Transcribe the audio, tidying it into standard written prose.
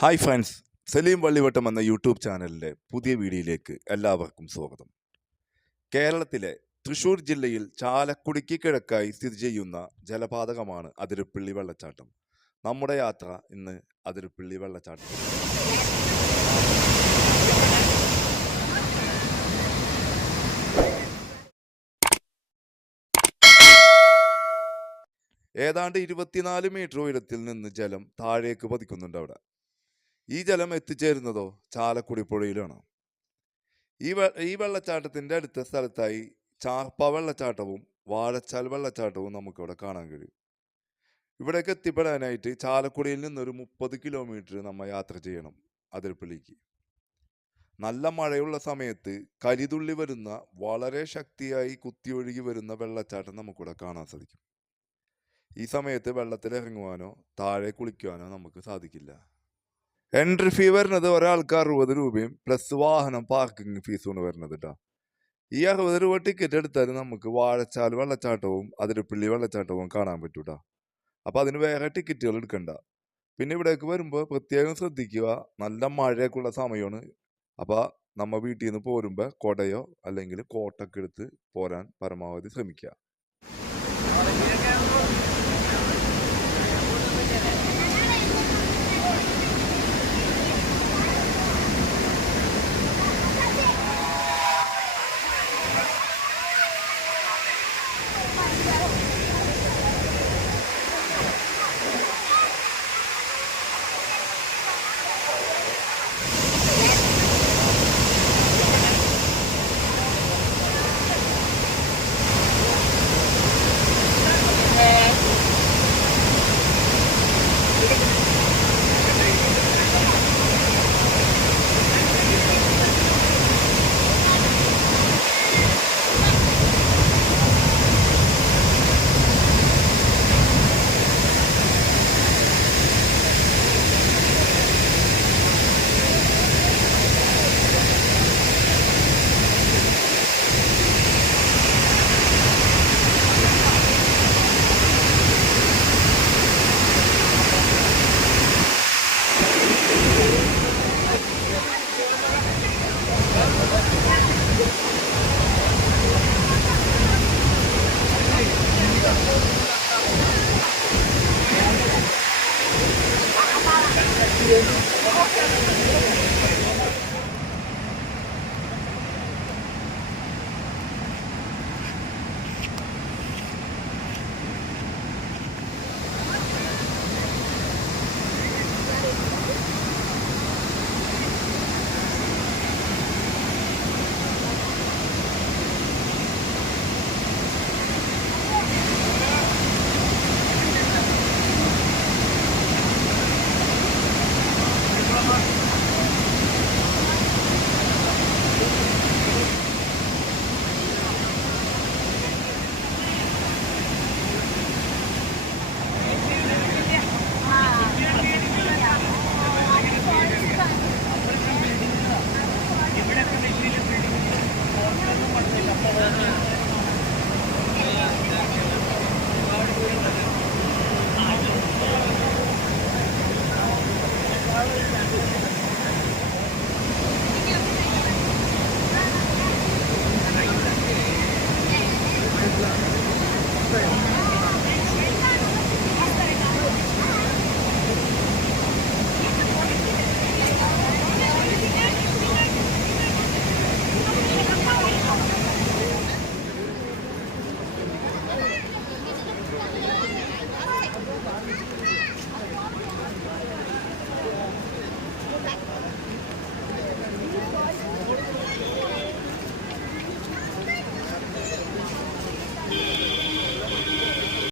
Hi friends, Saleem Vallivattam എന്ന YouTube ചാനലിൻ്റെ പുതിയ വീഡിയോയിലേക്ക് എല്ലാവർക്കും സ്വാഗതം. കേരളത്തിലെ തൃശ്ശൂർ ജില്ലയിൽ ചാലക്കുടിക്ക് കിഴക്കായി സ്ഥിതി ചെയ്യുന്ന ജലപാതകമാണ് അതിരപ്പിള്ളി വെള്ളച്ചാട്ടം. നമ്മുടെ യാത്ര ഇന്ന് അതിരപ്പിള്ളി വെള്ളച്ചാട്ടം. ഏതാണ്ട് 24 മീറ്റർ ഉയരത്തിൽ നിന്ന് ജലം താഴേക്ക് പതിക്കുന്നുണ്ട് അവിടെ. ഈ ജലം എത്തിച്ചേരുന്നതോ ചാലക്കുടി പുഴയിലാണ്. ഈ വെള്ളച്ചാട്ടത്തിന്റെ അടുത്ത സ്ഥലത്തായി ചാർപ്പ വെള്ളച്ചാട്ടവും വാഴച്ചാൽ വെള്ളച്ചാട്ടവും നമുക്കിവിടെ കാണാൻ കഴിയും. ഇവിടേക്ക് എത്തിപ്പെടാനായിട്ട് ചാലക്കുടിയിൽ നിന്നൊരു 30 കിലോമീറ്റർ നമ്മൾ യാത്ര ചെയ്യണം അതിരപ്പള്ളിക്ക്. നല്ല മഴയുള്ള സമയത്ത് കരിതുള്ളി വരുന്ന വളരെ ശക്തിയായി കുത്തിയൊഴുകി വരുന്ന വെള്ളച്ചാട്ടം നമുക്കിവിടെ കാണാൻ സാധിക്കും. ഈ സമയത്ത് വെള്ളത്തിൽ ഇറങ്ങുവാനോ താഴെ കുളിക്കുവാനോ നമുക്ക് സാധിക്കില്ല. എൻട്രി ഫീ വരുന്നത് ഒരാൾക്ക് 60 രൂപയും പ്ലസ് വാഹനം പാർക്കിംഗ് ഫീസുമാണ് വരുന്നത് കേട്ടോ. ഈ 60 രൂപ ടിക്കറ്റ് എടുത്താൽ നമുക്ക് വാഴച്ചാൽ വെള്ളച്ചാട്ടവും അതിരപ്പള്ളി വെള്ളച്ചാട്ടവും കാണാൻ പറ്റൂട്ടാ. അപ്പം അതിന് വേറെ ടിക്കറ്റുകൾ എടുക്കണ്ട. പിന്നെ ഇവിടേക്ക് വരുമ്പോൾ പ്രത്യേകം ശ്രദ്ധിക്കുക, നല്ല മഴയൊക്കെ ഉള്ള സമയമാണ്. അപ്പം നമ്മൾ വീട്ടിൽ നിന്ന് പോരുമ്പോൾ കൊടയോ അല്ലെങ്കിൽ കോട്ടൊക്കെ എടുത്ത് പോരാൻ പരമാവധി ശ്രമിക്കുക.